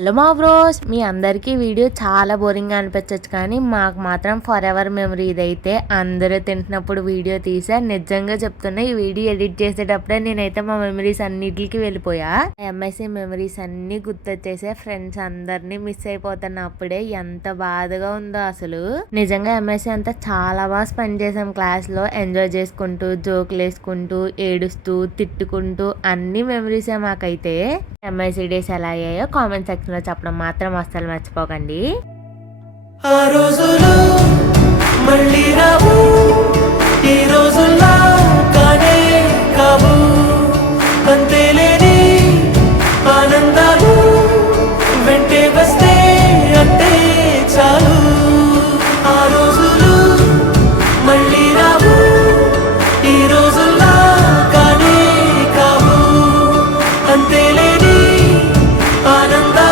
Hello మా bros, మీ అందరికీ video చాలా బోరింగ్గా అనిపించవచ్చు, కానీ మాకు మాత్రం ఫర్ ఎవర్ మెమరీ ఇదైతే. అందరూ తింటున్నప్పుడు వీడియో తీసా. నిజంగా చెప్తున్నా, ఈ వీడియో ఎడిట్ చేసేటప్పుడే నేనైతే మా మెమరీస్ అన్నిటికి వెళ్ళిపోయా. ఎంఎస్సి మెమరీస్ అన్నీ గుర్తొచ్చేసే. ఫ్రెండ్స్ అందరినీ మిస్ అయిపోతున్నా. అప్పుడే ఎంత బాధగా ఉందో అసలు. నిజంగా ఎంఎస్సి అంతా చాలా బాగా స్పెండ్ చేసాం. క్లాస్లో ఎంజాయ్ చేసుకుంటూ, జోకులు వేసుకుంటూ, ఏడుస్తూ, తిట్టుకుంటూ అన్ని మెమరీసే మాకైతే. ఎంఐసి డేస్ ఎలా అయ్యాయో కామెంట్ సెక్షన్ లో చెప్పడం మాత్రం అస్సలు మర్చిపోకండి. ఆ రోజులు మళ్ళీ రావు, ఈ రోజుల్లో